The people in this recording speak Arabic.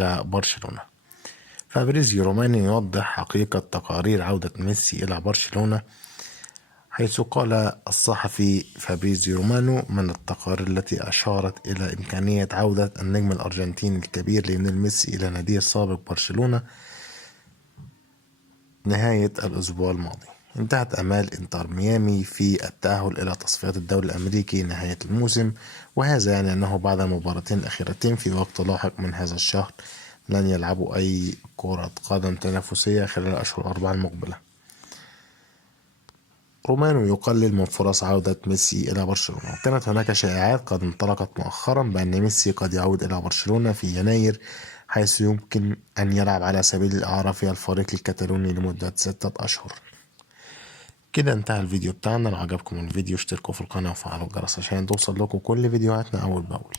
إلى برشلونة. فابريزيو رومانو يوضح حقيقة تقارير عودة ميسي إلى برشلونة، حيث قال الصحفي فابريزيو رومانو: من التقارير التي أشارت إلى إمكانية عودة النجم الأرجنتيني الكبير ليونيل ميسي إلى ناديه السابق برشلونة نهاية الأسبوع الماضي. انتهت آمال إنتر ميامي في التأهل إلى تصفيات الدوري الأمريكي نهاية الموسم، وهذا يعني أنه بعد المباراتين الأخيرتين في وقت لاحق من هذا الشهر لن يلعبوا أي كرة قدم تنافسية خلال الأشهر الأربعة المقبلة. رومانو يقلل من فرص عودة ميسي إلى برشلونة. كانت هناك شائعات قد انطلقت مؤخرا بأن ميسي قد يعود إلى برشلونة في يناير، حيث يمكن أن يلعب على سبيل الإعارة في الفريق الكتالوني لمدة 6 أشهر. كده انتهى الفيديو بتاعنا. لو عجبكم الفيديو اشتركوا في القناة وفعلوا الجرس عشان توصل لكم كل فيديوهاتنا أول بأول.